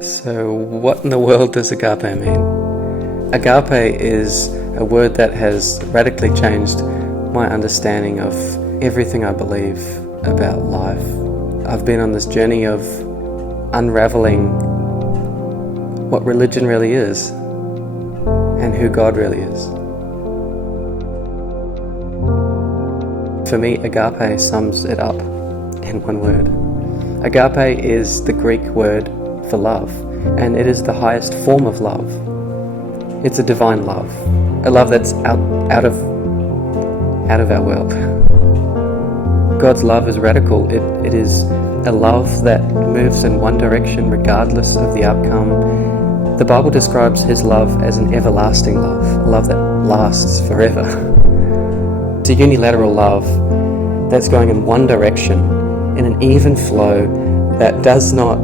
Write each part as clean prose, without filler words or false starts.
So what in the world does agape mean? Agape is a word that has radically changed my understanding of everything I believe about life. I've been on this journey of unraveling what religion really is and who God really is. For me, agape sums it up in one word. Agape is the Greek word for love, and it is the highest form of love. It's a divine love, a love that's out of our world. God's love is radical. It is a love that moves in one direction regardless of the outcome. The Bible describes His love as an everlasting love, a love that lasts forever. It's a unilateral love that's going in one direction, in an even flow that does not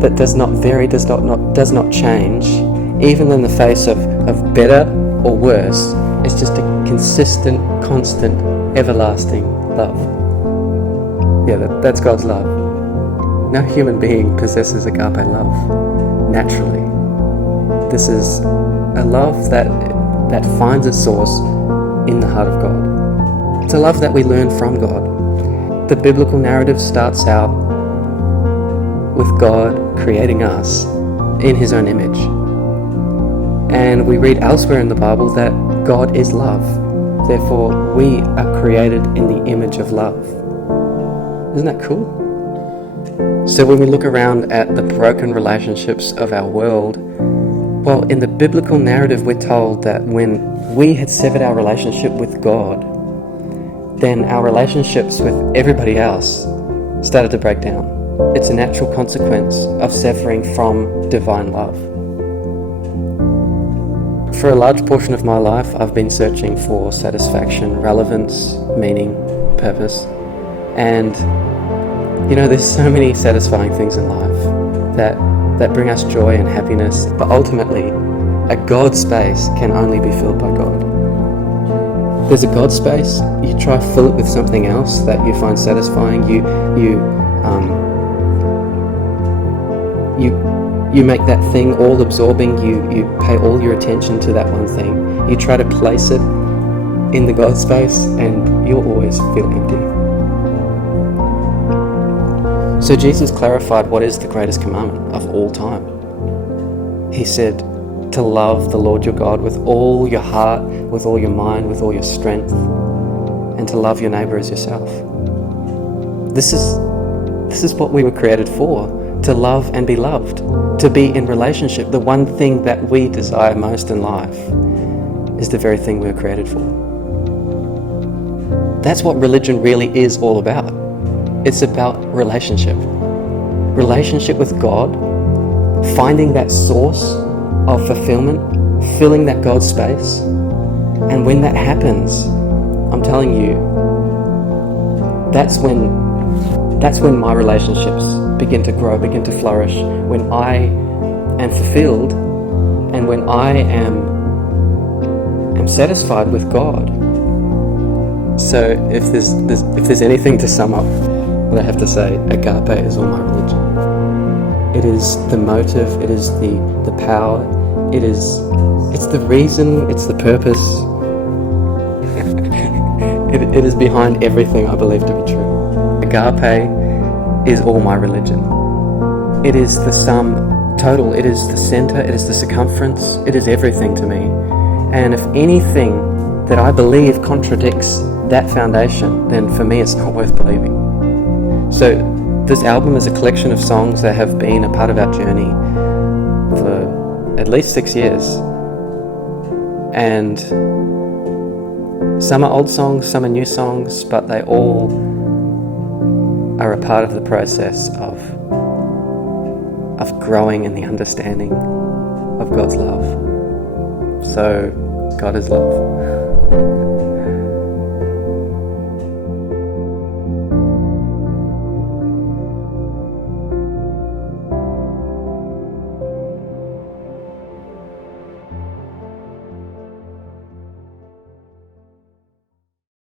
vary, does not change, even in the face of better or worse. It's just a consistent, constant, everlasting love. Yeah, that's God's love. No human being possesses agape love naturally. This is a love that finds its source in the heart of God. It's a love that we learn from God. The biblical narrative starts out with God creating us in His own image. And we read elsewhere in the Bible that God is love. Therefore, we are created in the image of love. Isn't that cool? So when we look around at the broken relationships of our world, well, in the biblical narrative, we're told that when we had severed our relationship with God, then our relationships with everybody else started to break down. It's a natural consequence of severing from divine love. For a large portion of my life, I've been searching for satisfaction, relevance, meaning, purpose. And, there's so many satisfying things in life that bring us joy and happiness. But ultimately, a God space can only be filled by God. There's a God space, you try to fill it with something else that you find satisfying. You make that thing all absorbing, you pay all your attention to that one thing. You try to place it in the God space and you'll always feel empty. So Jesus clarified what is the greatest commandment of all time. He said to love the Lord your God with all your heart, with all your mind, with all your strength, and to love your neighbor as yourself. This is what we were created for. To love and be loved, to be in relationship. The one thing that we desire most in life is the very thing we were created for. That's what religion really is all about. It's about relationship. Relationship with God, finding that source of fulfillment, filling that God space. And when that happens, I'm telling you, that's when my relationships begin to grow, begin to flourish, when I am fulfilled and when I am satisfied with God. So if there's anything to sum up what I have to say, agape is all my religion. It is the motive, it is the power, it's the reason, it's the purpose. It is behind everything I believe to be true. Agape is all my religion. It is the sum total, it is the center, it is the circumference, it is everything to me. And if anything that I believe contradicts that foundation, then for me it's not worth believing. So this album is a collection of songs that have been a part of our journey for at least 6 years. And some are old songs, some are new songs, but they all are a part of the process of growing in the understanding of God's love. So, God is love.